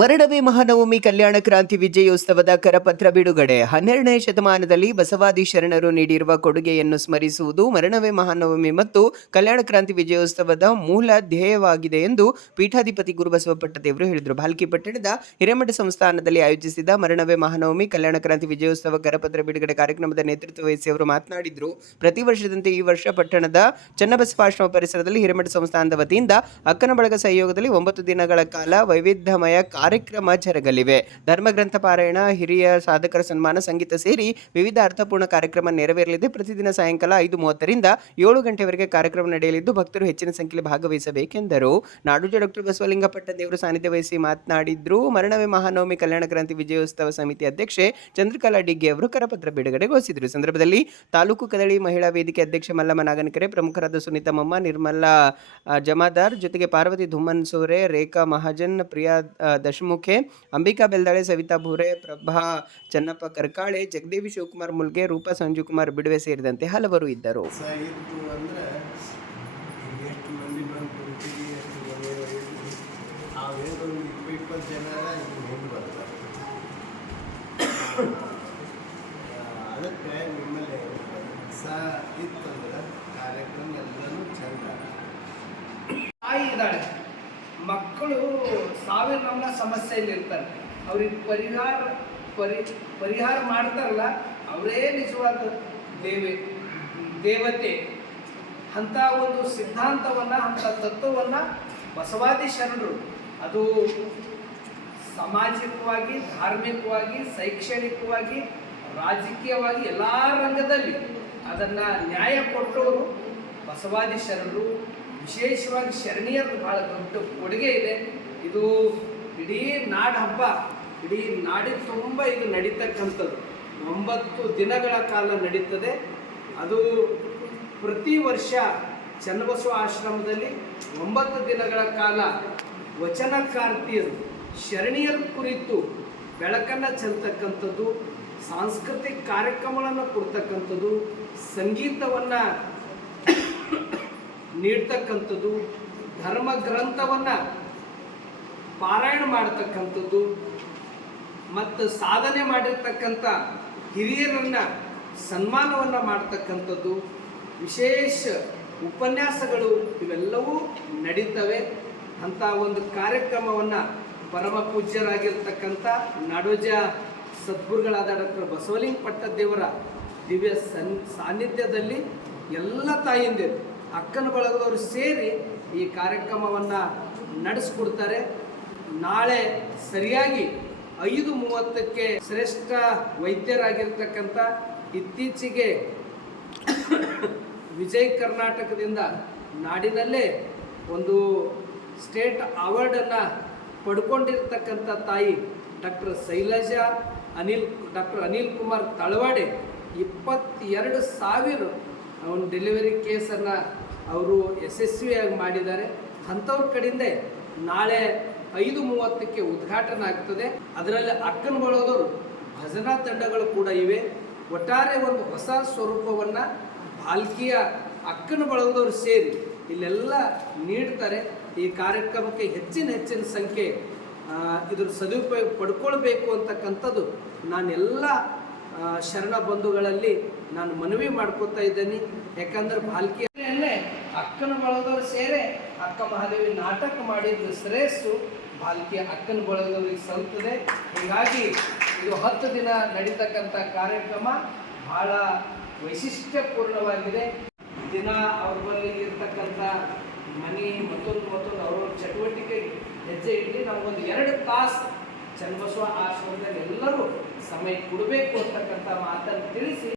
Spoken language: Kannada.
ಮರಣವೇ ಮಹಾನವಮಿ ಕಲ್ಯಾಣ ಕ್ರಾಂತಿ ವಿಜಯೋತ್ಸವದ ಕರಪತ್ರ ಬಿಡುಗಡೆ. 12ನೇ ಶತಮಾನದಲ್ಲಿ ಬಸವಾದಿ ಶರಣರು ನೀಡಿರುವ ಕೊಡುಗೆಯನ್ನು ಸ್ಮರಿಸುವುದು ಮರಣವೇ ಮಹಾನವಮಿ ಮತ್ತು ಕಲ್ಯಾಣ ಕ್ರಾಂತಿ ವಿಜಯೋತ್ಸವದ ಮೂಲ ಧ್ಯೇಯವಾಗಿದೆ ಎಂದು ಪೀಠಾಧಿಪತಿ ಗುರುಬಸವ ಪಟ್ಟದೇವರು ಹೇಳಿದರು. ಭಾಲ್ಕಿ ಪಟ್ಟಣದ ಹಿರೇಮಠ ಸಂಸ್ಥಾನದಲ್ಲಿ ಆಯೋಜಿಸಿದ ಮರಣವೇ ಮಹಾನವಮಿ ಕಲ್ಯಾಣ ಕ್ರಾಂತಿ ವಿಜಯೋತ್ಸವ ಕರಪತ್ರ ಬಿಡುಗಡೆ ಕಾರ್ಯಕ್ರಮದ ನೇತೃತ್ವ ವಹಿಸಿ ಅವರು ಮಾತನಾಡಿದರು. ಪ್ರತಿ ವರ್ಷದಂತೆ ಈ ವರ್ಷ ಪಟ್ಟಣದ ಚನ್ನಬಸವಾಶ್ರಮ ಪರಿಸರದಲ್ಲಿ ಹಿರೇಮಠ ಸಂಸ್ಥಾನದ ವತಿಯಿಂದ ಅಕ್ಕನ ಬಳಗ ಸಹಯೋಗದಲ್ಲಿ 9 ದಿನಗಳ ಕಾಲ ವೈವಿಧ್ಯಮಯ ಕಾರ್ಯಕ್ರಮ ಜರುಗಲಿವೆ. ಧರ್ಮಗ್ರಂಥ ಪಾರಾಯಣ, ಹಿರಿಯ ಸಾಧಕರ ಸನ್ಮಾನ, ಸಂಗೀತ ಸೇರಿ ವಿವಿಧ ಅರ್ಥಪೂರ್ಣ ಕಾರ್ಯಕ್ರಮ ನೆರವೇರಲಿದೆ. ಪ್ರತಿದಿನ ಸಾಯಂಕಾಲ 5:30ರಿಂದ 7 ಗಂಟೆವರೆಗೆ ಕಾರ್ಯಕ್ರಮ ನಡೆಯಲಿದ್ದು ಭಕ್ತರು ಹೆಚ್ಚಿನ ಸಂಖ್ಯೆಯಲ್ಲಿ ಭಾಗವಹಿಸಬೇಕೆಂದರು. ನಾಡೋಜ ಡಾಕ್ಟರ್ ಬಸವಲಿಂಗ ಪಟ್ಟದೇವರು ಸಾನ್ನಿಧ್ಯ ವಹಿಸಿ ಮಾತನಾಡಿದ್ರು. ಮರಣವೇ ಮಹಾನವಮಿ ಕಲ್ಯಾಣ ಕ್ರಾಂತಿ ವಿಜಯೋತ್ಸವ ಸಮಿತಿ ಅಧ್ಯಕ್ಷೆ ಚಂದ್ರಕಲಾ ಡಿಗ್ಗೆ ಅವರು ಕರಪತ್ರ ಬಿಡುಗಡೆಗೊಳಿಸಿದರು. ಸಂದರ್ಭದಲ್ಲಿ ತಾಲೂಕು ಕದಳಿ ಮಹಿಳಾ ವೇದಿಕೆ ಅಧ್ಯಕ್ಷೆ ಮಲ್ಲಮ್ಮ ನಾಗನಕೆರೆ, ಪ್ರಮುಖರಾದ ಸುನೀತಾ ಮಮ್ಮ, ನಿರ್ಮಲಾ ಜಮಾದಾರ್, ಜೊತೆಗೆ ಪಾರ್ವತಿ ಧುಮ್ಮನ್ ಸೋರೆ, ರೇಖಾ ಮಹಾಜನ್, ಪ್ರಿಯಾ ದಶಮುಖೆ, ಅಂಬಿಕಾ ಬೆಲ್ದಾಳೆ, ಸವಿತಾ ಭೂರೆ, ಪ್ರಭಾ ಚನ್ನಪ್ಪ ಕರ್ಕಾಳೆ, ಜಗದೇವಿ ಶಿವಕುಮಾರ್ ಮುಲ್ಗೆ, ರೂಪಾ ಸಂಜುಕುಮಾರ್ ಬಿಡುವೆ ಸೇರಿದಂತೆ ಹಲವರು ಇದ್ದರು. ಅದಕ್ಕೆ ನಿಮ್ಮಲ್ಲಿ ಇತ್ತಂದ್ರೆ ಕಾರ್ಯಕ್ರಮ ಎಲ್ಲನೂ ಚಂದ. ತಾಯಿ ಇದ್ದಾಳೆ, ಮಕ್ಕಳು ಸಾವಿರ ನಮ್ಮನ ಸಮಸ್ಯೆಯಲ್ಲಿ ಇರ್ತಾರೆ. ಅವ್ರಿಗೆ ಪರಿಹಾರ ಮಾಡ್ತಾರಲ್ಲ, ಅವರೇ ನಿಜವಾದ ದೇವತೆ. ಅಂಥ ಒಂದು ಸಿದ್ಧಾಂತವನ್ನು, ಅಂಥ ತತ್ವವನ್ನು ಬಸವಾದಿ ಶರಣರು ಅದು ಸಾಮಾಜಿಕವಾಗಿ, ಧಾರ್ಮಿಕವಾಗಿ, ಶೈಕ್ಷಣಿಕವಾಗಿ, ರಾಜಕೀಯವಾಗಿ ಎಲ್ಲ ರಂಗದಲ್ಲಿ ಅದನ್ನು ನ್ಯಾಯ ಕೊಟ್ಟವರು ಬಸವಾದಿ ಶರಣರು. ವಿಶೇಷವಾಗಿ ಶರಣೀಯರು ಬಹಳ ದೊಡ್ಡ ಕೊಡುಗೆ ಇದೆ. ಇದು ಇಡೀ ನಾಡ ಹಬ್ಬ, ಇಡೀ ನಾಡಿನ ತುಂಬ ಇದು ನಡೀತಕ್ಕಂಥದ್ದು. 9 ದಿನಗಳ ಕಾಲ ನಡೀತದೆ. ಅದು ಪ್ರತಿ ವರ್ಷ ಚನ್ನಬಸವ ಆಶ್ರಮದಲ್ಲಿ 9 ದಿನಗಳ ಕಾಲ ವಚನಕಾರ್ತಿಯರು ಶರಣೀಯರ ಕುರಿತು ಬೆಳಕನ್ನು ಚೆಲ್ತಕ್ಕಂಥದ್ದು, ಸಾಂಸ್ಕೃತಿಕ ಕಾರ್ಯಕ್ರಮಗಳನ್ನು ಕೊಡ್ತಕ್ಕಂಥದ್ದು, ಸಂಗೀತವನ್ನು ನೀಡ್ತಕ್ಕಂಥದ್ದು, ಧರ್ಮ ಗ್ರಂಥವನ್ನು ಪಾರಾಯಣ ಮಾಡ್ತಕ್ಕಂಥದ್ದು ಮತ್ತು ಸಾಧನೆ ಮಾಡಿರ್ತಕ್ಕಂಥ ಹಿರಿಯರನ್ನು ಸನ್ಮಾನವನ್ನು ಮಾಡ್ತಕ್ಕಂಥದ್ದು, ವಿಶೇಷ ಉಪನ್ಯಾಸಗಳು ಇವೆಲ್ಲವೂ ನಡೀತವೆ. ಅಂಥ ಒಂದು ಕಾರ್ಯಕ್ರಮವನ್ನು ಪರಮ ಪೂಜ್ಯರಾಗಿರ್ತಕ್ಕಂಥ ನಾಡೋಜ ಸದ್ಗುರುಗಳಾದ ಡಾಕ್ಟರ್ ಬಸವಲಿಂಗ ಪಟ್ಟದೇವರ ದಿವ್ಯ ಸಾನ್ನಿಧ್ಯದಲ್ಲಿ ಎಲ್ಲ ತಾಯಿಂದಿರು, ಅಕ್ಕನ ಬಳಗದವರು ಸೇರಿ ಈ ಕಾರ್ಯಕ್ರಮವನ್ನು ನಡೆಸ್ಕೊಡ್ತಾರೆ. ನಾಳೆ ಸರಿಯಾಗಿ 5:30ಕ್ಕೆ ಶ್ರೇಷ್ಠ ವೈದ್ಯರಾಗಿರ್ತಕ್ಕಂಥ ಇತ್ತೀಚೆಗೆ ವಿಜಯ್ ಕರ್ನಾಟಕದಿಂದ ನಾಡಿನಲ್ಲೇ ಒಂದು ಸ್ಟೇಟ್ ಅವಾರ್ಡನ್ನು ಪಡ್ಕೊಂಡಿರ್ತಕ್ಕಂಥ ತಾಯಿ ಡಾಕ್ಟರ್ ಶೈಲಜಾ ಡಾಕ್ಟರ್ ಅನಿಲ್ ಕುಮಾರ್ ತಳವಾಡೆ 22,000 ಒಂದು ಡೆಲಿವರಿ ಕೇಸನ್ನು ಅವರು ಯಶಸ್ವಿಯಾಗಿ ಮಾಡಿದ್ದಾರೆ. ಅಂಥವ್ರ ಕಡೆಯಿಂದ ನಾಳೆ 5:30ಕ್ಕೆ ಉದ್ಘಾಟನೆ ಆಗ್ತದೆ. ಅದರಲ್ಲಿ ಅಕ್ಕನ ಬಳಗದವರು ಭಜನಾ ತಂಡಗಳು ಕೂಡ ಇವೆ. ಒಟ್ಟಾರೆ ಒಂದು ಹೊಸ ಸ್ವರೂಪವನ್ನು ಭಾಲ್ಕಿಯ ಅಕ್ಕನ ಬಳಗದವರು ಸೇರಿ ಇಲ್ಲೆಲ್ಲ ನೀಡ್ತಾರೆ. ಈ ಕಾರ್ಯಕ್ರಮಕ್ಕೆ ಹೆಚ್ಚಿನ ಸಂಖ್ಯೆ ಇದ್ರ ಸದುಪಯೋಗ ಪಡ್ಕೊಳ್ಬೇಕು ಅಂತಕ್ಕಂಥದ್ದು ನಾನೆಲ್ಲ ಶರಣ ಬಂಧುಗಳಲ್ಲಿ ನಾನು ಮನವಿ ಮಾಡ್ಕೋತಾ ಇದ್ದೇನೆ. ಯಾಕಂದ್ರೆ ಭಾಲ್ಕಿಯಲ್ಲೇ ಅಕ್ಕನ ಬಳಗದವರು ಸೇರಿ ಅಕ್ಕ ಮಹಾದೇವಿ ನಾಟಕ ಮಾಡಿದ್ದು ಶ್ರೇಷ್ಠ ಭಾಲ್ಕಿಯ ಅಕ್ಕನ ಬಳಗದವರಿಗೆ ಸಲ್ತದೆ. ಹೀಗಾಗಿ ಇದು 10 ದಿನ ನಡೀತಕ್ಕಂಥ ಕಾರ್ಯಕ್ರಮ ಬಹಳ ವೈಶಿಷ್ಟ್ಯಪೂರ್ಣವಾಗಿದೆ. ದಿನ ಅವ್ರ ಬಳಿ ಇರ್ತಕ್ಕಂಥ ಮನೆ ಮತ್ತೊಂದು ಅವ್ರ ಚಟುವಟಿಕೆ ಹೆಜ್ಜೆ ಇಟ್ಟು ನಮಗೊಂದು 2 ತಾಸು ಚನ್ನಬಸವ ಆಶ್ರಮದಲ್ಲಿ ಎಲ್ಲರೂ ಸಮಯ ಕೊಡಬೇಕು ಅಂತಕ್ಕಂಥ ಮಾತನ್ನು ತಿಳಿಸಿ